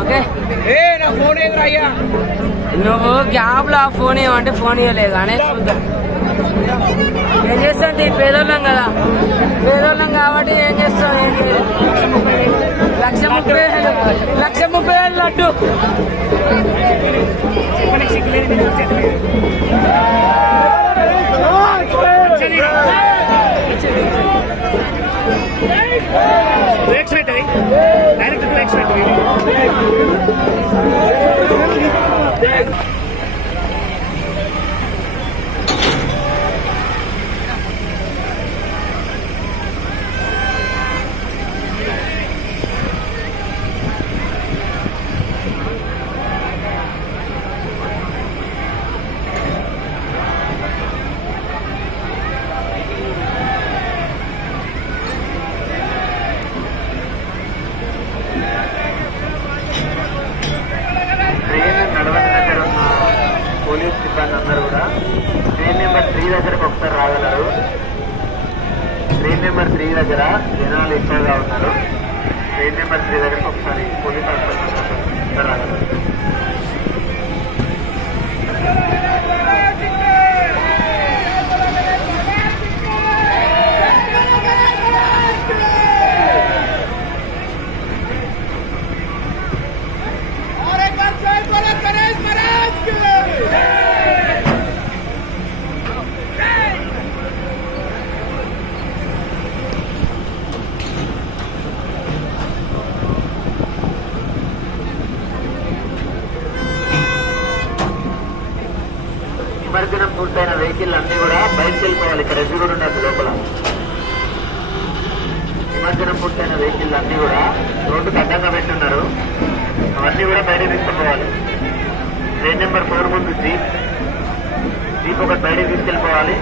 Okay నా phone అయ్యా నువ్వు గ్యాప్ లో ఫోన్ ఇవ్వమంటే ఫోన్ ఇవ్వలేదు కానీ చూద్దాం ఏం చేస్తాం పేదోళ్ళం కదా పేదోళ్ళం కాబట్టి ఏం చేస్తాం ఏం చేయలేదు 1,30,000 లడ్డు పోలీస్ సిబ్బంది అందరూ కూడా ట్రైన్ నెంబర్ 3 దగ్గరకు ఒకసారి రాగలరు. ట్రైన్ నెంబర్ 3 దగ్గర జనాలు ఎక్కువగా ఉన్నారు. ట్రైన్ నెంబర్ 3 దగ్గరకు ఒకసారి పోలీస్ హాస్పిటల్ రాగలరు. నిమజ్జనం పూర్తయిన వెహికల్ అన్ని కూడా బయటకు వెళ్ళిపోవాలి. ఇక్కడ ఎదురు కూడా ఉండదు లోపల. నిమజ్జనం పూర్తయిన వెహికల్ అన్ని కూడా రోడ్డుకు అడ్డంగా పెట్టున్నారు. అవన్నీ కూడా బయటకు తీసుకుపోవాలి. ట్రైన్ నెంబర్ 4 ముందు జీప్ ఒకటి బయటకు తీసుకెళ్ళిపోవాలి.